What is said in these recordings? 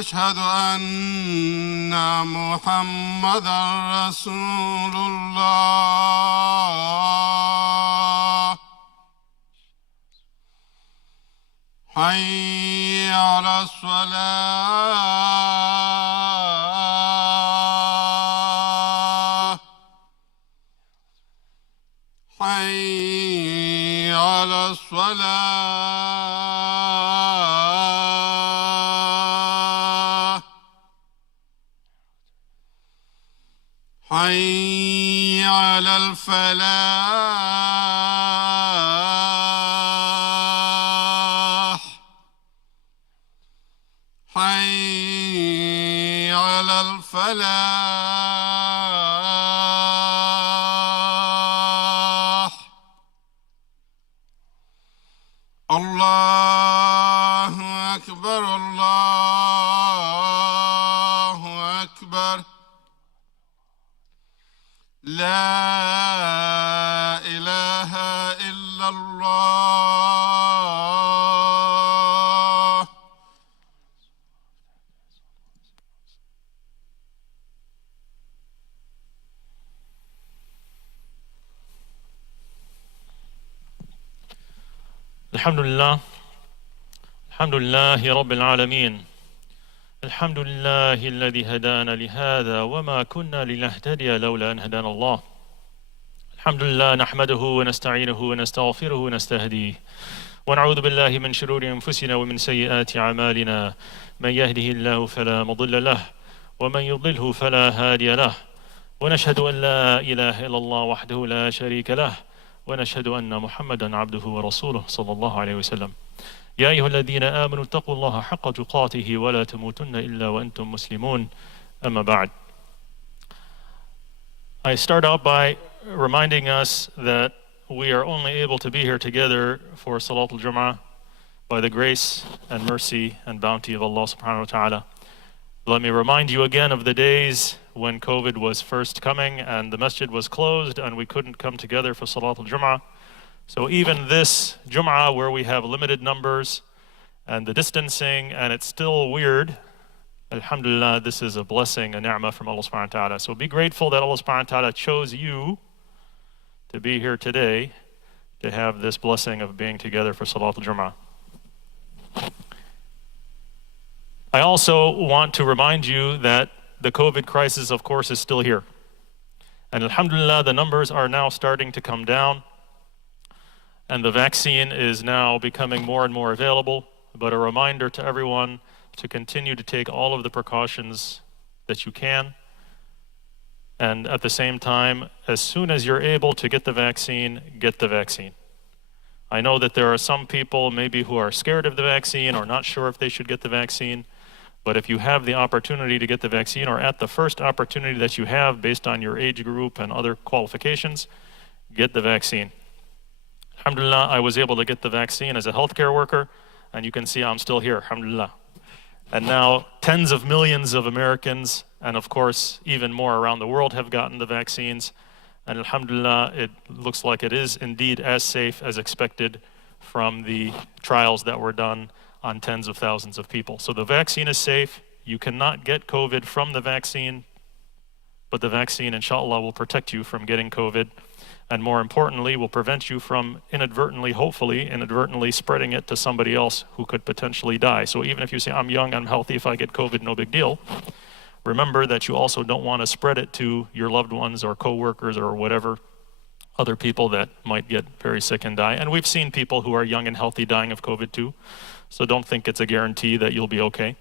أشهد أن محمدًا رسول الله حي على الصلاة حي على الصلاة حي على الفلاح حي على الفلاح الله أكبر الله أكبر لا إله إلا الله الحمد لله رب العالمين الحمد لله الذي هدانا لهذا وما كنا لنهتدي لولا أن هدانا الله الحمد لله نحمده ونستعينه ونستغفره ونستهديه ونعوذ بالله من شرور أنفسنا ومن سيئات أعمالنا من يهده الله فلا مضل له ومن يضلله فلا هادي له ونشهد أن لا إله إلا الله وحده لا شريك له ونشهد أن محمدا عبده ورسوله صلى الله عليه وسلم يا أيها الذين آمنوا اتقوا الله حق تقاته ولا تموتن إلا وأنتم مسلمون أما بعد. I start out by reminding us that we are only able to be here together for Salatul Jummah by the grace and mercy and bounty of Allah subhanahu wa ta'ala. Let me remind you again of the days when COVID was first coming and the masjid was closed and we couldn't come together for Salatul Jummah. So even this Jummah where we have limited numbers and the distancing and it's still weird, alhamdulillah, this is a blessing, a ni'mah from Allah subhanahu wa ta'ala. So be grateful that Allah subhanahu wa ta'ala chose you to be here today to have this blessing of being together for Salatul Jummah. I also want to remind you that the COVID crisis, of course, is still here. And alhamdulillah, the numbers are now starting to come down. And the vaccine is now becoming more and more available. But a reminder to everyone to continue to take all of the precautions that you can. And at the same time, as soon as you're able to get the vaccine, get the vaccine. I know that there are some people maybe who are scared of the vaccine or not sure if they should get the vaccine. But if you have the opportunity to get the vaccine or at the first opportunity that you have based on your age group and other qualifications, get the vaccine. Alhamdulillah, I was able to get the vaccine as a healthcare worker, and you can see I'm still here, alhamdulillah. And now tens of millions of Americans, and of course even more around the world, have gotten the vaccines. And alhamdulillah, it looks like it is indeed as safe as expected from the trials that were done on tens of thousands of people. So the vaccine is safe. You cannot get COVID from the vaccine, but the vaccine, inshallah, will protect you from getting COVID. And more importantly, will prevent you from hopefully inadvertently spreading it to somebody else who could potentially die. So even if you say, I'm young, I'm healthy, if I get COVID, no big deal. Remember that you also don't want to spread it to your loved ones or coworkers or whatever other people that might get very sick and die. And we've seen people who are young and healthy dying of COVID too. So don't think it's a guarantee that you'll be okay.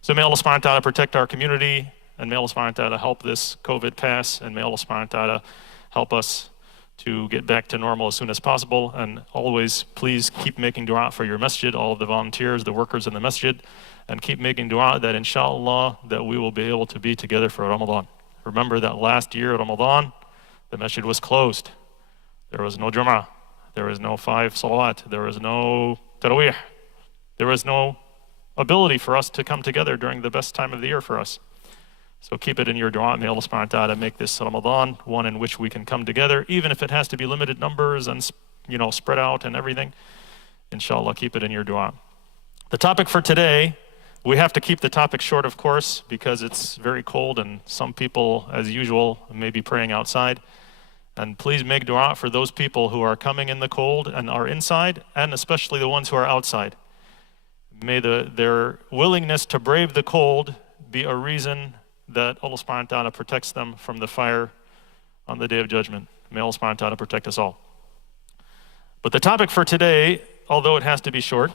So may Allah subhanahu wa ta'ala protect our community, and may Allah subhanahu wa ta'ala help this COVID pass, and may Allah subhanahu wa ta'ala help us to get back to normal as soon as possible. And always, please keep making dua for your masjid, all of the volunteers, the workers in the masjid, and keep making dua that inshallah that we will be able to be together for Ramadan. Remember that last year Ramadan, the masjid was closed. There was no Jummah, there was no 5 salawat, there was no tarawih, there was no ability for us to come together during the best time of the year for us. So keep it in your dua. May Allah subhanahu wa ta'ala make this Ramadan one in which we can come together, even if it has to be limited numbers and spread out and everything. Inshallah, keep it in your dua. The topic for today, We have to keep the topic short, of course, because it's very cold and some people, as usual, may be praying outside. And please make dua for those people who are coming in the cold and are inside, and especially the ones who are outside. May their willingness to brave the cold be a reason that Allah subhanahu wa ta'ala protects them from the fire on the Day of Judgment. May Allah subhanahu wa ta'ala protect us all. But the topic for today, although it has to be short,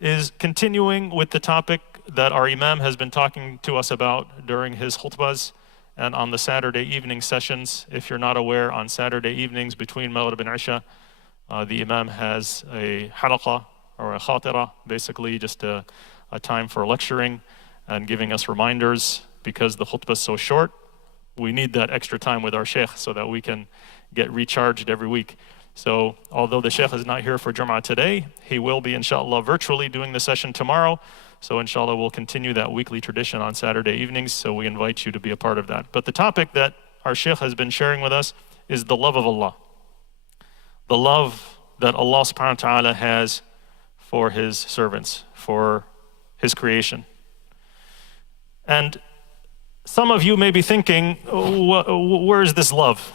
is continuing with the topic that our Imam has been talking to us about during his khutbahs and on the Saturday evening sessions. If you're not aware, on Saturday evenings between Maghrib and Isha, the Imam has a halaqah or a khatira, basically just a time for lecturing and giving us reminders. Because the khutbah is so short, we need that extra time with our sheikh so that we can get recharged every week. So although the sheikh is not here for Jummah today, he will be inshallah virtually doing the session tomorrow. So inshallah we'll continue that weekly tradition on Saturday evenings, so we invite you to be a part of that. But the topic that our sheikh has been sharing with us is the love of Allah. The love that Allah subhanahu wa ta'ala has for his servants, for his creation. And some of you may be thinking, where is this love?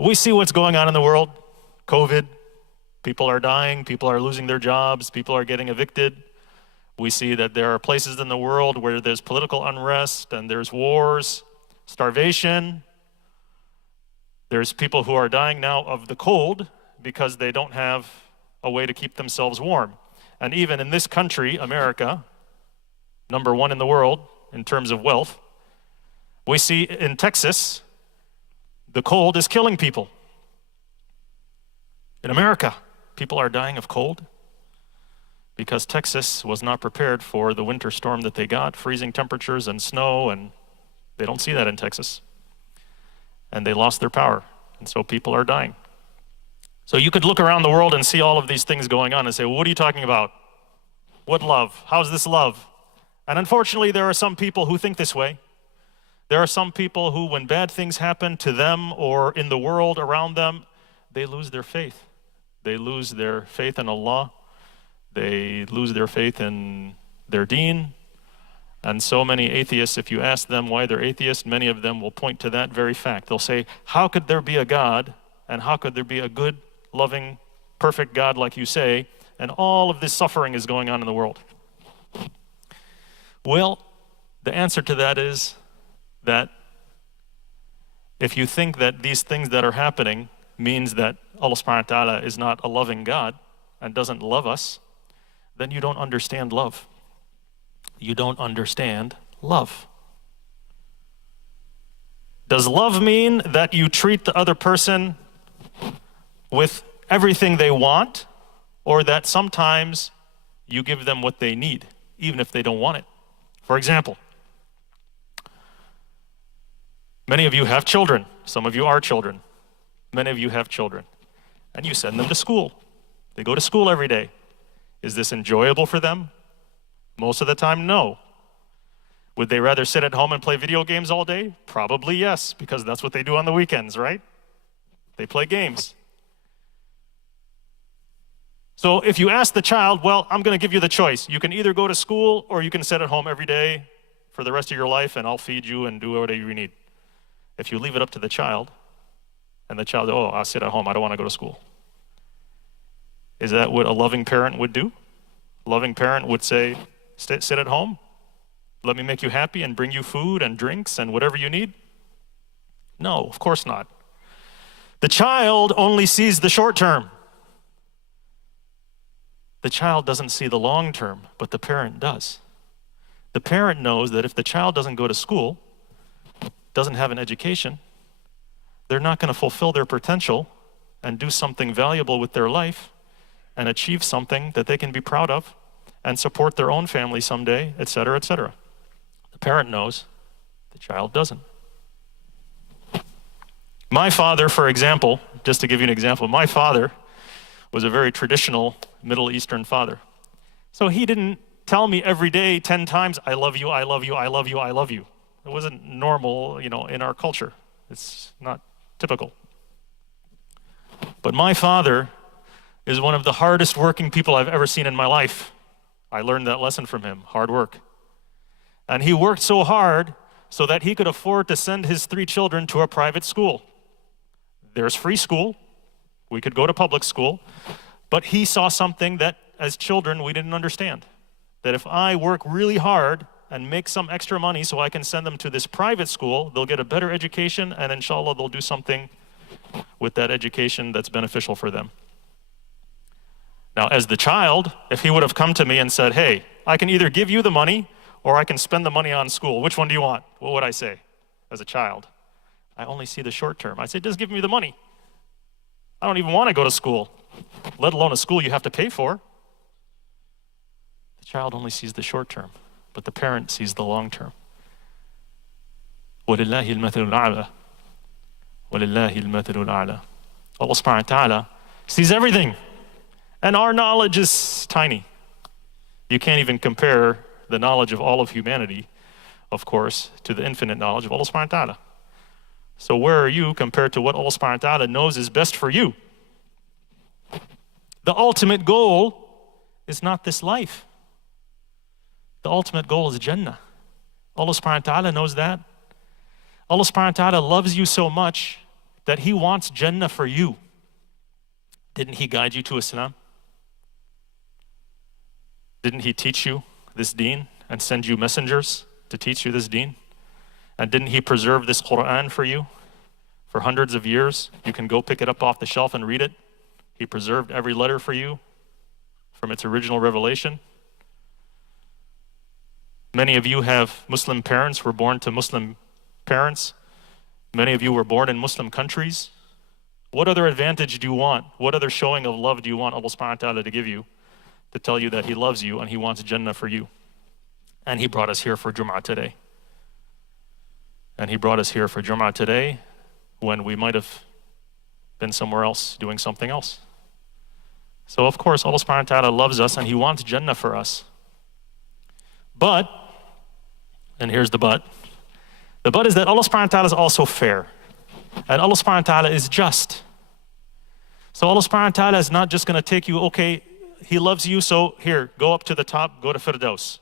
We see what's going on in the world. COVID, people are dying, people are losing their jobs, people are getting evicted. We see that there are places in the world where there's political unrest and there's wars, starvation. There's people who are dying now of the cold because they don't have a way to keep themselves warm. And even in this country, America, number one in the world in terms of wealth, we see in Texas, the cold is killing people. In America, people are dying of cold because Texas was not prepared for the winter storm that they got, freezing temperatures and snow, and they don't see that in Texas. And they lost their power, and so people are dying. So you could look around the world and see all of these things going on and say, well, what are you talking about? What love? How's this love? And unfortunately, there are some people who think this way. There are some people who, when bad things happen to them or in the world around them, they lose their faith. They lose their faith in Allah. They lose their faith in their deen. And so many atheists, if you ask them why they're atheists, many of them will point to that very fact. They'll say, how could there be a God, and how could there be a good, loving, perfect God like you say, and all of this suffering is going on in the world? Well, the answer to that is that if you think that these things that are happening means that Allah subhanahu wa ta'ala is not a loving God and doesn't love us, then you don't understand love. You don't understand love. Does love mean that you treat the other person with everything they want, or that sometimes you give them what they need, even if they don't want it? For example, many of you have children. Some of you are children. Many of you have children. And you send them to school. They go to school every day. Is this enjoyable for them? Most of the time, no. Would they rather sit at home and play video games all day? Probably yes, because that's what they do on the weekends, right? They play games. So if you ask the child, well, I'm going to give you the choice. You can either go to school or you can sit at home every day for the rest of your life and I'll feed you and do whatever you need. If you leave it up to the child and the child, oh, I'll sit at home, I don't want to go to school. Is that what a loving parent would do? A loving parent would say, sit at home, let me make you happy and bring you food and drinks and whatever you need? No, of course not. The child only sees the short term. The child doesn't see the long term, but the parent does. The parent knows that if the child doesn't go to school, doesn't have an education, they're not going to fulfill their potential and do something valuable with their life and achieve something that they can be proud of and support their own family someday, etc., etc. The parent knows, the child doesn't. My father, for example, just to give you an example, my father was a very traditional Middle Eastern father. So he didn't tell me every day 10 times, I love you, I love you, I love you, I love you. It wasn't normal, in our culture. It's not typical. But my father is one of the hardest working people I've ever seen in my life. I learned that lesson from him, hard work. And he worked so hard so that he could afford to send his 3 children to a private school. There's free school. We could go to public school. But he saw something that, as children, we didn't understand. That if I work really hard and make some extra money so I can send them to this private school, they'll get a better education, and inshallah, they'll do something with that education that's beneficial for them. Now, as the child, if he would have come to me and said, hey, I can either give you the money or I can spend the money on school. Which one do you want? What would I say as a child? I only see the short term. I say, just give me the money. I don't even want to go to school, let alone a school you have to pay for. The child only sees the short term, but the parent sees the long term. وَلِلَّهِ الْمَثَلُ الْأَعْلَى وَلِلَّهِ الْمَثَلُ الْأَعْلَى. Allah subhanahu wa ta'ala sees everything. And our knowledge is tiny. You can't even compare the knowledge of all of humanity, of course, to the infinite knowledge of Allah subhanahu wa ta'ala. So where are you compared to what Allah subhanahu wa ta'ala knows is best for you? The ultimate goal is not this life. The ultimate goal is Jannah. Allah subhanahu wa ta'ala knows that. Allah subhanahu wa ta'ala loves you so much that He wants Jannah for you. Didn't He guide you to Islam? Didn't He teach you this deen and send you messengers to teach you this deen? And didn't He preserve this Quran for you for hundreds of years? You can go pick it up off the shelf and read it. He preserved every letter for you from its original revelation. Many of you have Muslim parents, were born to Muslim parents. Many of you were born in Muslim countries. What other advantage do you want? What other showing of love do you want Allah subhanahu wa ta'ala to give you to tell you that He loves you and He wants Jannah for you? And He brought us here for Jummah today. And He brought us here for Jummah today when we might have been somewhere else doing something else. So of course Allah subhanahu wa ta'ala loves us and He wants Jannah for us. But, and here's the but is that Allah subhanahu wa ta'ala is also fair. And Allah subhanahu wa ta'ala is just. So Allah subhanahu wa ta'ala is not just going to take you, okay, He loves you, so here, go up to the top, go to Firdaus.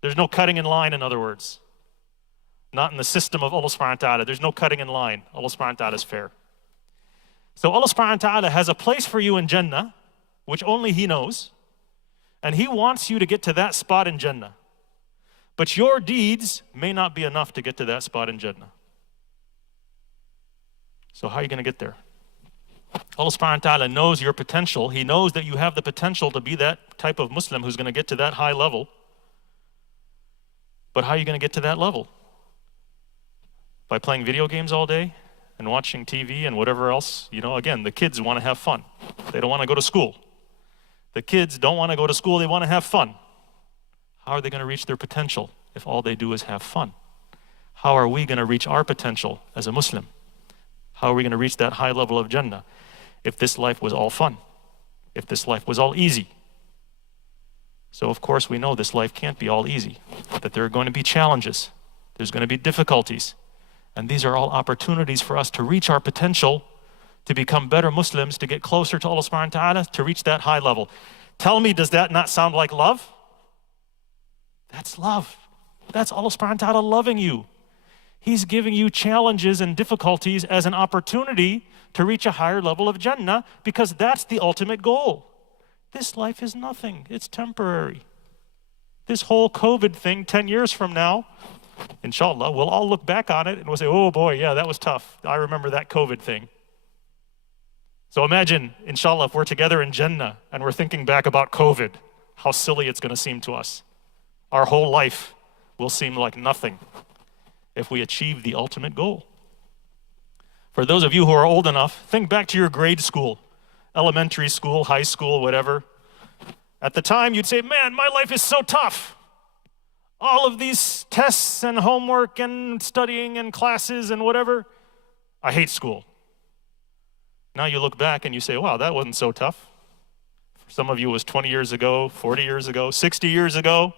There's no cutting in line, in other words. Not in the system of Allah subhanahu wa ta'ala. There's no cutting in line. Allah subhanahu wa ta'ala is fair. So Allah subhanahu wa ta'ala has a place for you in Jannah, which only He knows. And He wants you to get to that spot in Jannah. But your deeds may not be enough to get to that spot in Jannah. So how are you going to get there? Allah subhanahu wa ta'ala knows your potential. He knows that you have the potential to be that type of Muslim who's going to get to that high level. But how are you going to get to that level? By playing video games all day and watching TV and whatever else? You know, again, the kids want to have fun. They don't want to go to school. The kids don't want to go to school. They want to have fun. How are they going to reach their potential if all they do is have fun? How are we going to reach our potential as a Muslim? How are we going to reach that high level of Jannah if this life was all fun? If this life was all easy? So of course we know this life can't be all easy, that there are going to be challenges, there's going to be difficulties, and these are all opportunities for us to reach our potential, to become better Muslims, to get closer to Allah subhanahu wa ta'ala, to reach that high level. Tell me, does that not sound like love? That's love. That's Allah subhanahu wa ta'ala loving you. He's giving you challenges and difficulties as an opportunity to reach a higher level of Jannah, because that's the ultimate goal. This life is nothing. It's temporary. This whole COVID thing, 10 years from now, inshallah, we'll all look back on it and we'll say, oh boy, yeah, that was tough. I remember that COVID thing. So imagine, inshallah, if we're together in Jannah and we're thinking back about COVID, how silly it's going to seem to us. Our whole life will seem like nothing if we achieve the ultimate goal. For those of you who are old enough, think back to your grade school, elementary school, high school, whatever. At the time, you'd say, man, my life is so tough. All of these tests and homework and studying and classes and whatever. I hate school. Now you look back and you say, wow, that wasn't so tough. For some of you, it was 20 years ago, 40 years ago, 60 years ago.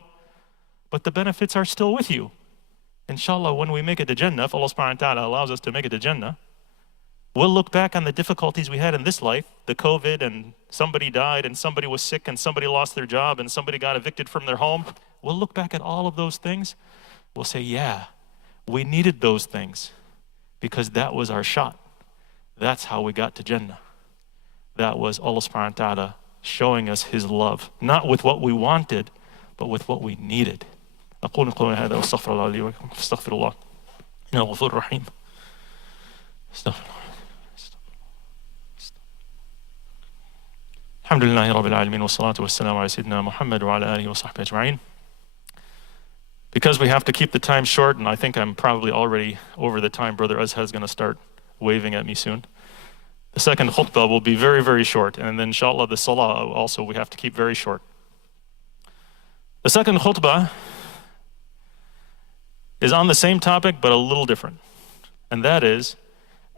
But the benefits are still with you. Inshallah, when we make it to Jannah, if Allah subhanahu wa ta'ala allows us to make it to Jannah, we'll look back on the difficulties we had in this life, the COVID, and somebody died, and somebody was sick, and somebody lost their job, and somebody got evicted from their home. we'll look back at all of those things. We'll say, yeah, we needed those things because that was our shot. That's how we got to Jannah. That was Allah subhanahu wa ta'ala showing us His love, not with what we wanted, but with what we needed. أقول قولي هذا واستغفر الله لي ولكم استغفر الله إنه غفور رحيم. استغفر الله. الحمد لله رب العالمين والصلاة والسلام على سيدنا محمد وعلى آله وصحبه أجمعين. Because we have to keep the time short, and I think I'm probably already over the time, Brother Azhar is going to start waving at me soon. The second khutbah will be very, very short, and then inshallah the salah also we have to keep very short. The second khutbah is on the same topic but a little different. And that is,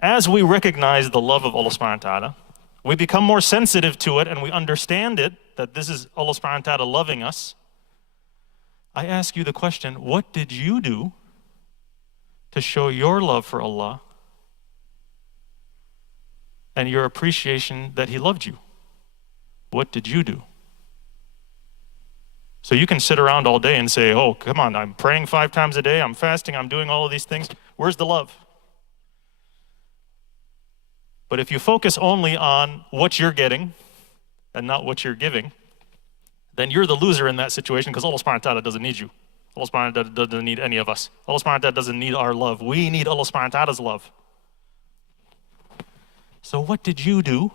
as we recognize the love of Allah subhanahu wa ta'ala, we become more sensitive to it and we understand it, that this is Allah subhanahu wa ta'ala loving us. I ask you the question, what did you do to show your love for Allah and your appreciation that He loved you? What did you do? So you can sit around all day and say, oh, come on, I'm praying 5 times a day, I'm fasting, I'm doing all of these things. Where's the love? But if you focus only on what you're getting and not what you're giving, then you're the loser in that situation because Allah subhanahu wa ta'ala doesn't need you. Allah subhanahu wa ta'ala doesn't need any of us. Allah subhanahu wa ta'ala doesn't need our love. We need Allah subhanahu wa ta'ala's love. So what did you do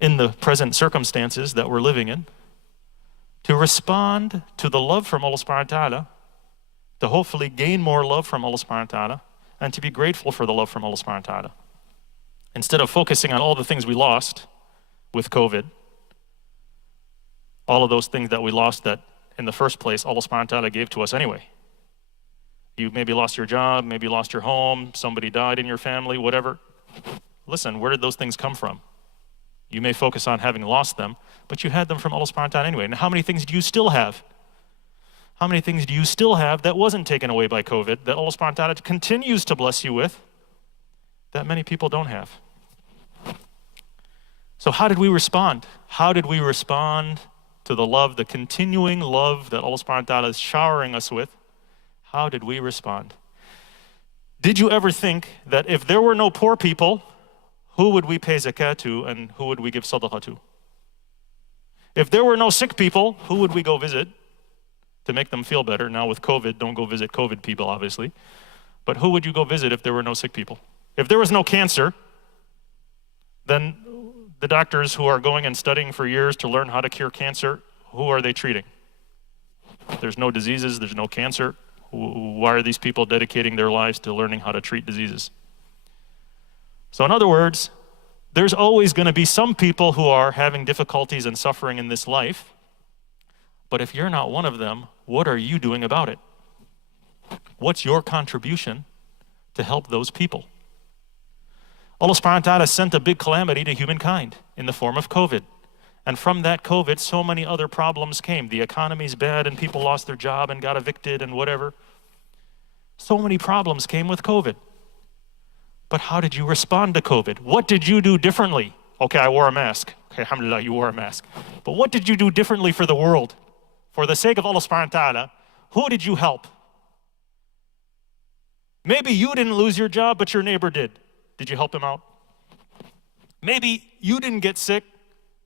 in the present circumstances that we're living in to respond to the love from Allah subhanahu wa ta'ala, to hopefully gain more love from Allah subhanahu wa ta'ala, and to be grateful for the love from Allah subhanahu wa ta'ala? Instead of focusing on all the things we lost with COVID, all of those things that we lost that in the first place Allah subhanahu wa ta'ala gave to us anyway. You maybe lost your job, maybe lost your home, somebody died in your family, whatever. Listen, where did those things come from? You may focus on having lost them, but you had them from Allah subhanahu wa ta'ala anyway. And how many things do you still have? How many things do you still have that wasn't taken away by COVID, that Allah subhanahu wa ta'ala continues to bless you with, that many people don't have? So how did we respond? How did we respond to the love, the continuing love that Allah subhanahu wa ta'ala is showering us with? How did we respond? Did you ever think that if there were no poor people, who would we pay zakat to and who would we give sadaqah to? If there were no sick people, who would we go visit to make them feel better? Now with COVID, don't go visit COVID people, obviously. But who would you go visit if there were no sick people? If there was no cancer, then the doctors who are going and studying for years to learn how to cure cancer, who are they treating? There's no diseases, there's no cancer. Why are these people dedicating their lives to learning how to treat diseases? So in other words, there's always going to be some people who are having difficulties and suffering in this life. But if you're not one of them, what are you doing about it? What's your contribution to help those people? Allah subhanahu wa ta'ala sent a big calamity to humankind in the form of COVID. And from that COVID, so many other problems came. The economy's bad and people lost their job and got evicted and whatever. So many problems came with COVID. But how did you respond to COVID? What did you do differently? Okay, I wore a mask. Okay, alhamdulillah, you wore a mask. But what did you do differently for the world? For the sake of Allah subhanahu wa ta'ala, who did you help? Maybe you didn't lose your job, but your neighbor did. Did you help him out? Maybe you didn't get sick,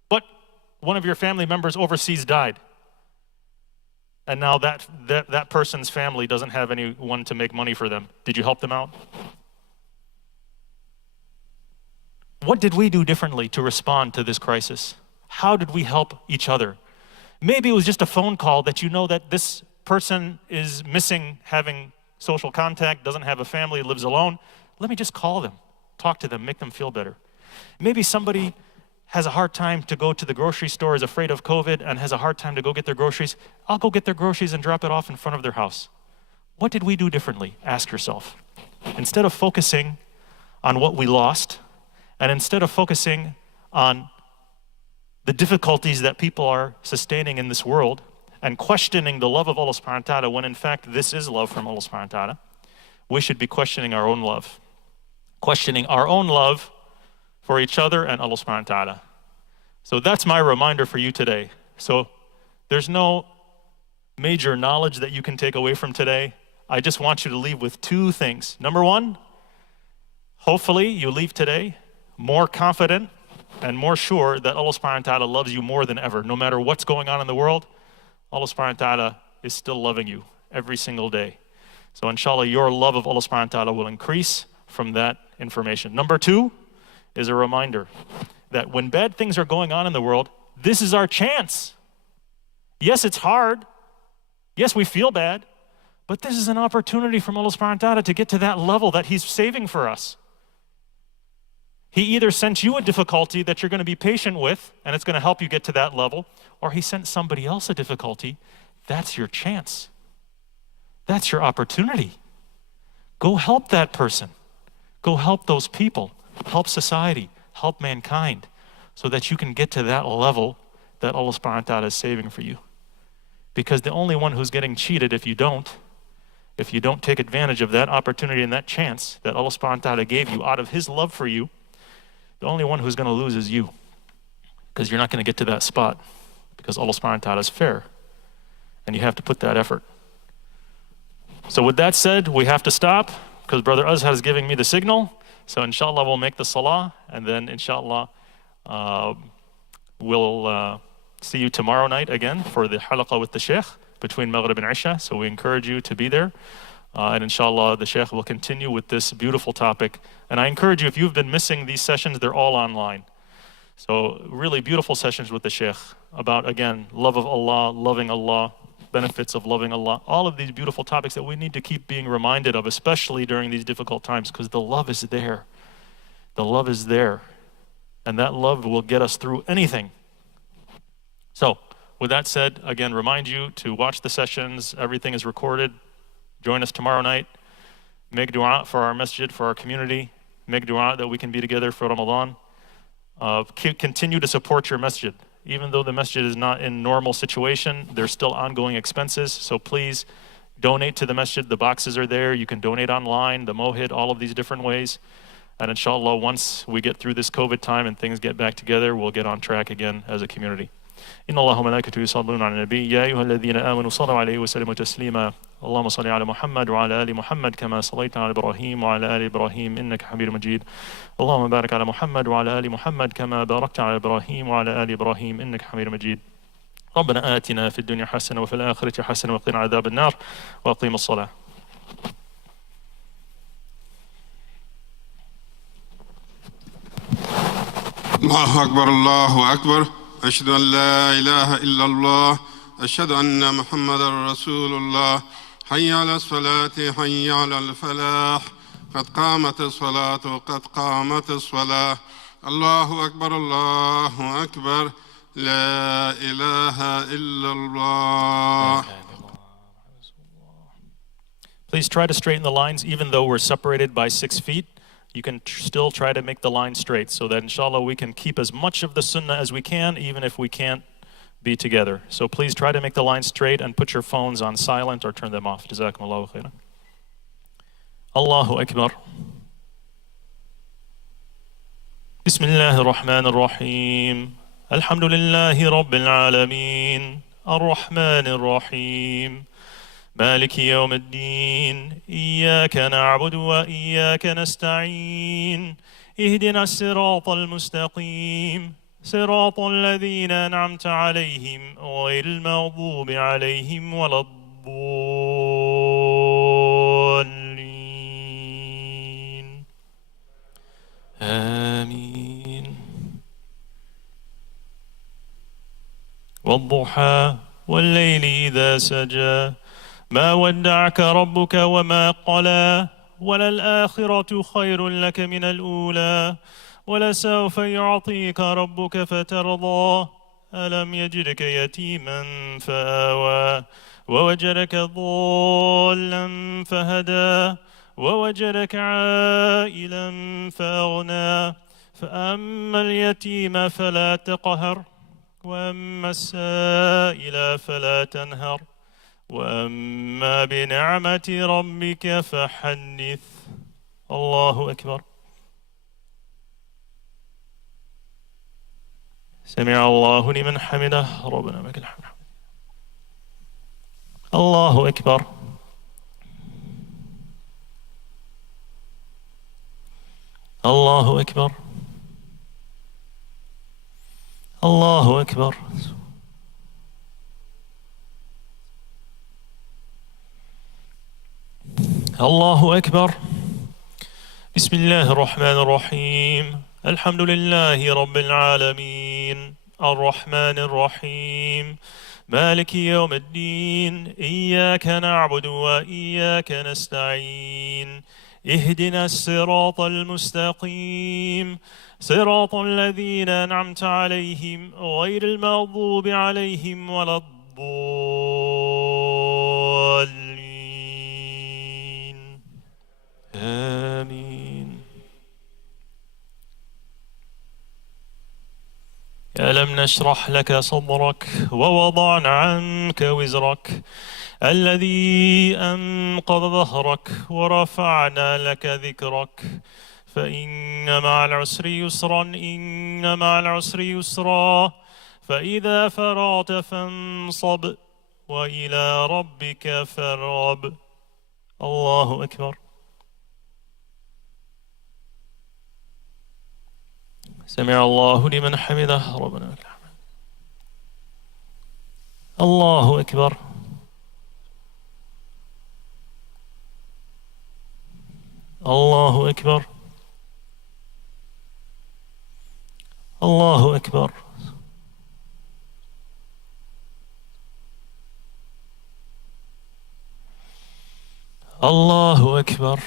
but one of your family members overseas died. And now that person's family doesn't have anyone to make money for them. Did you help them out? What did we do differently to respond to this crisis? How did we help each other? Maybe it was just a phone call that you know that this person is missing having social contact, doesn't have a family, lives alone. Let me just call them, talk to them, make them feel better. Maybe somebody has a hard time to go to the grocery store, is afraid of COVID, and has a hard time to go get their groceries. I'll go get their groceries and drop it off in front of their house. What did we do differently? Ask yourself. Instead of focusing on what we lost, and instead of focusing on the difficulties that people are sustaining in this world, and questioning the love of Allah subhanahu wa ta'ala, when in fact this is love from Allah subhanahu wa ta'ala, we should be questioning our own love. Questioning our own love for each other and Allah subhanahu wa ta'ala. So that's my reminder for you today. So there's no major knowledge that you can take away from today, I just want you to leave with two things. Number one, hopefully you leave today more confident and more sure that Allah subhanahu wa ta'ala loves you more than ever. No matter what's going on in the world, Allah subhanahu wa ta'ala is still loving you every single day. So inshallah, your love of Allah subhanahu wa ta'ala will increase from that information. Number two is a reminder that when bad things are going on in the world, this is our chance. Yes, it's hard. Yes, we feel bad. But this is an opportunity from Allah subhanahu wa ta'ala to get to that level that He's saving for us. He either sent you a difficulty that you're going to be patient with, and it's going to help you get to that level, or He sent somebody else a difficulty. That's your chance. That's your opportunity. Go help that person. Go help those people. Help society. Help mankind, so that you can get to that level that Allah subhanahu wa ta'ala is saving for you. Because the only one who's getting cheated if you don't take advantage of that opportunity and that chance that Allah subhanahu wa ta'ala gave you out of His love for you, the only one who's going to lose is you. Because you're not going to get to that spot. Because Allah subhanahu wa ta'ala is fair. And you have to put that effort. So with that said, we have to stop because Brother Azhar is giving me the signal. So inshallah we'll make the salah, and then inshallah we'll see you tomorrow night again for the halaqah with the Sheikh between Maghrib and Isha. So we encourage you to be there. And inshallah the Sheikh will continue with this beautiful topic. And I encourage you, if you've been missing these sessions, they're all online. So really beautiful sessions with the Sheikh about, again, love of Allah, loving Allah, benefits of loving Allah, all of these beautiful topics that we need to keep being reminded of, especially during these difficult times, because the love is there. The love is there. And that love will get us through anything. So, with that said, again, remind you to watch the sessions. Everything is recorded. Join us tomorrow night. Make dua for our masjid, for our community. Make dua that we can be together for Ramadan. Continue to support your masjid. Even though the masjid is not in normal situation, there's still ongoing expenses. So please donate to the masjid. The boxes are there. You can donate online, the mohid, all of these different ways. And inshallah, once we get through this COVID time and things get back together, we'll get on track again as a community. إن الله وملائكته يصلون على النبي يا أيها الذين آمنوا صلوا عليه وسلموا تسليما اللهم صل على محمد وعلى آل محمد كما صليت على إبراهيم وعلى آل إبراهيم إنك حميد مجيد اللهم بارك على محمد وعلى آل محمد كما باركت على إبراهيم وعلى آل إبراهيم إنك حميد مجيد ربنا آتنا في الدنيا حسنة وفي الآخرة حسنة وقنا عذاب النار وأقيم الصلاة. الله أكبر الله أكبر أشهد أن لا إله إلا الله أشهد أن محمدا رسول الله حي على الصلاة حي على الفلاح قد قامت الصلاة قد قامت الصلاة الله أكبر الله أكبر لا إله إلا الله. Please try to straighten the lines even though we're separated by 6 feet. You can still try to make the line straight so that inshallah we can keep as much of the sunnah as we can, even if we can't be together. So please try to make the line straight and put your phones on silent or turn them off. Jazakumullahu khairan. Allahu Akbar. Bismillahir Rahmanir Rahim. Alhamdulillahi Rabbil Alameen. Ar-Rahmanir Rahim. مالك يوم الدين إياك نعبد وإياك نستعين اهدنا الصراط المستقيم صراط الذين أنعمت عليهم غير المغضوب عليهم ولا الضالين آمين. والضحى والليل إذا سجى ما ودعك ربك وما قلى وللآخرة خير لك من الأولى ولسوف يعطيك ربك فترضى ألم يجدك يتيما فآوى ووجدك ضالا فهدى ووجدك عائلا فأغنى فأما اليتيم فلا تقهر وأما السائل فلا تنهر وأما بنعمة ربك فحدث. الله أكبر. سمع الله لمن حمده ربنا لك الحمد. الله أكبر. الله أكبر. الله أكبر. الله أكبر. بسم الله الرحمن الرحيم. الحمد لله رب العالمين الرحمن الرحيم مالك يوم الدين إياك نعبد وإياك نستعين اهدنا الصراط المستقيم صراط الذين أنعمت عليهم غير المغضوب عليهم ولا الضالين آمين. ألم نشرح لك صدرك ووضعنا عنك وزرك الذي أنقض ظهرك ورفعنا لك ذكرك فإن مع العسر يسرا إن مع العسر يسرا فإذا فرغت فانصب وإلى ربك فارغب. الله أكبر. سمع الله لمن حمده ربنا لك الحمد. الله أكبر. الله أكبر. الله أكبر. الله أكبر.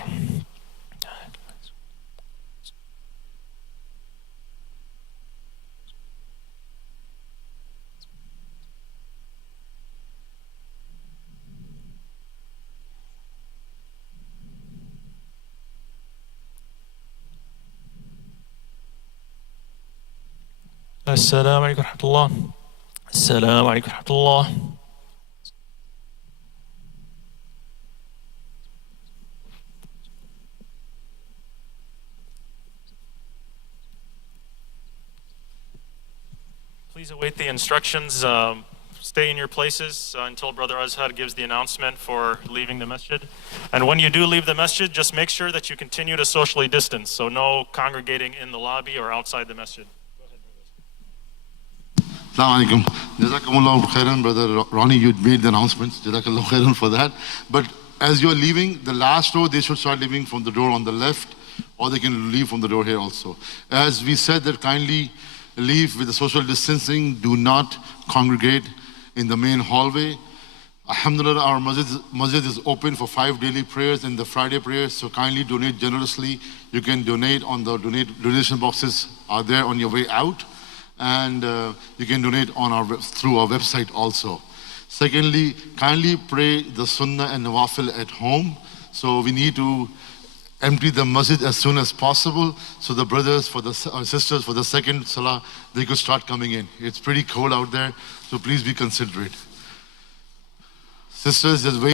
السلام عليكم ورحمة الله. السلام عليكم ورحمة الله. Please await the instructions. Stay in your places until Brother Azhar gives the announcement for leaving the masjid. And when you do leave the masjid, just make sure that you continue to socially distance, so no congregating in the lobby or outside the masjid. Assalamu alaikum. Jazakumullahu khairan, Brother Ronnie, you made the announcements. Jazakallahu khairan for that. But as you're leaving, the last row, they should start leaving from the door on the left, or they can leave from the door here also. As we said, that kindly leave with the social distancing, do not congregate in the main hallway. Alhamdulillah, our masjid is open for 5 daily prayers and the Friday prayers, so kindly donate generously. You can donate on the donation boxes are there on your way out. And you can donate on through our website also. Secondly, kindly pray the sunnah and nawafil at home. So we need to empty the masjid as soon as possible, so the brothers, sisters, for the second salah, they could start coming in. It's pretty cold out there, so please be considerate. Sisters, just wait.